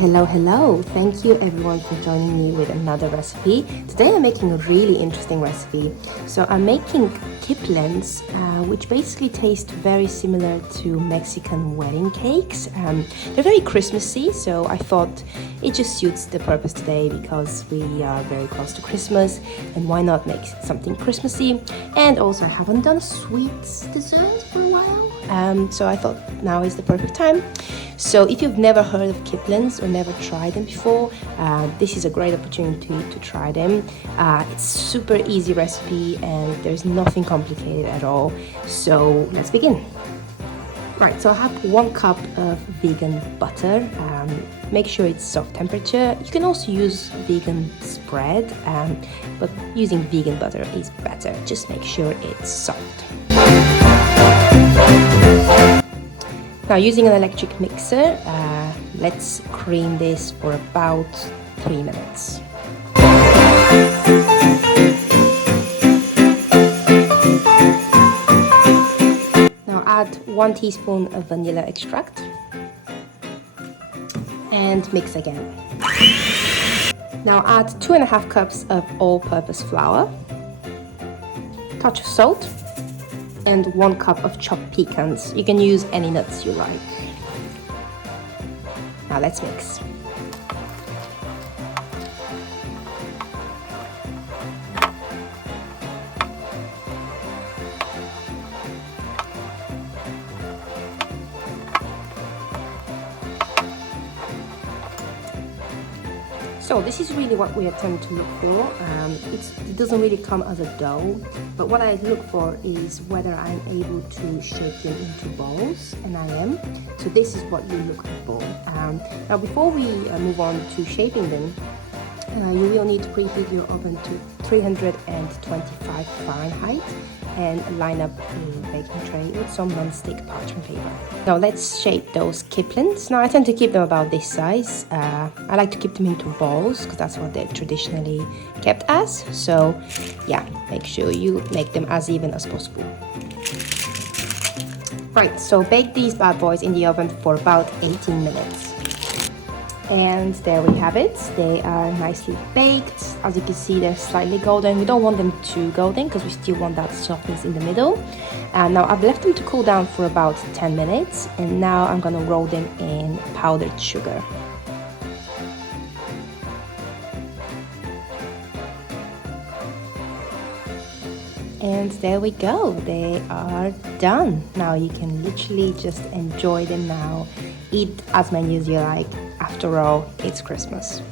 Hello. Thank you everyone for joining me with another recipe. Today I'm making a really interesting recipe. So I'm making Kipplens, which basically taste very similar to Mexican wedding cakes. They're very Christmassy, so I thought it just suits the purpose today because we are very close to Christmas, and why not make something Christmassy? And also I haven't done sweets desserts for a while, so I thought now is the perfect time. So if you've never heard of Kipplens or never tried them before, this is a great opportunity to try them. It's super easy recipe and there's nothing complicated at all. So let's begin. Right, so I have 1 cup of vegan butter. Make sure it's soft temperature. You can also use vegan spread, but using vegan butter is better. Just make sure it's soft. Now, using an electric mixer, let's cream this for about 3 minutes. Now add 1 teaspoon of vanilla extract and mix again. Now add 2.5 cups of all-purpose flour, touch of salt, and 1 cup of chopped pecans. You can use any nuts you like. Now let's mix. So this is really what we attempt to look for. It doesn't really come as a dough, but what I look for is whether I'm able to shape them into balls, and I am. So this is what you're looking for. Now before we move on to shaping them, you will need to preheat your oven to 325 Fahrenheit and line up a baking tray with some non-stick parchment paper. Now let's shape those Kipplens. Now I tend to keep them about this size. I like to keep them into balls because that's what they're traditionally kept as. So yeah, make sure you make them as even as possible. Right, so bake these bad boys in the oven for about 18 minutes. And there we have it. They are nicely baked. As you can see, they're slightly golden. We don't want them too golden because we still want that softness in the middle. And now I've left them to cool down for about 10 minutes. And now I'm gonna roll them in powdered sugar. And there we go, they are done. Now you can literally just enjoy them now. Eat as many as you like. After all, it's Christmas.